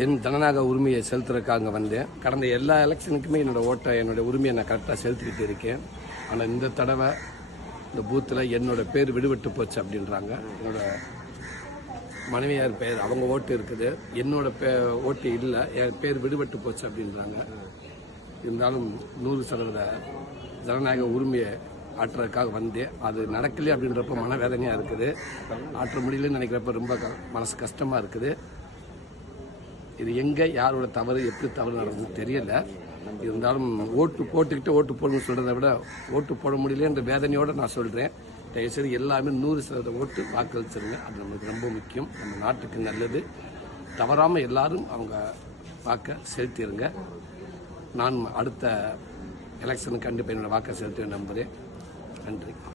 என் ஜனநாயக உரிமையை செலுத்துறதுக்காக வந்தேன். கடந்த எல்லா எலெக்ஷனுக்குமே என்னோட உரிமையை நான் கரெக்டாக செலுத்திக்கிட்டு இருக்கேன். ஆனால் இந்த தடவை இந்த பூத்தில் என்னோட பேர் விடுபட்டு போச்சு அப்படின்றாங்க. என்னோட மனைவியார் பெயர் அவங்க ஓட்டு இருக்குது, என்னோட ஓட்டு இல்லை, என் பேர் விடுபட்டு போச்சு அப்படின்றாங்க. இருந்தாலும் 100% ஜனநாயக உரிமையை ஆற்றுறதுக்காக வந்தேன். அது நடக்கலையே அப்படின்றப்ப மனவேதனையாக இருக்குது. ஆற்ற முடியலன்னு நினைக்கிறப்ப ரொம்ப மனசு கஷ்டமாக இருக்குது. இது எங்கே யாரோட தவறு எப்படி தவறு நடக்குதுன்னு தெரியல. இருந்தாலும் ஓட்டு போட்டுக்கிட்டு ஓட்டு போடணும்னு சொல்கிறத விட ஓட்டு போட முடியலன்ற வேதனையோடு நான் சொல்கிறேன். தயவுசெய்து எல்லாமே 100% ஓட்டு வாக்களிச்சிருங்க. அது நம்மளுக்கு ரொம்ப முக்கியம், நம்ம நாட்டுக்கு நல்லது. தவறாமல் எல்லாரும் அவங்க வாக்கை செலுத்திடுங்க. நான் அடுத்த எலெக்ஷனுக்கு கண்டிப்பாக என்னோட வாக்கை செலுத்த நம்புகிறேன். நன்றி.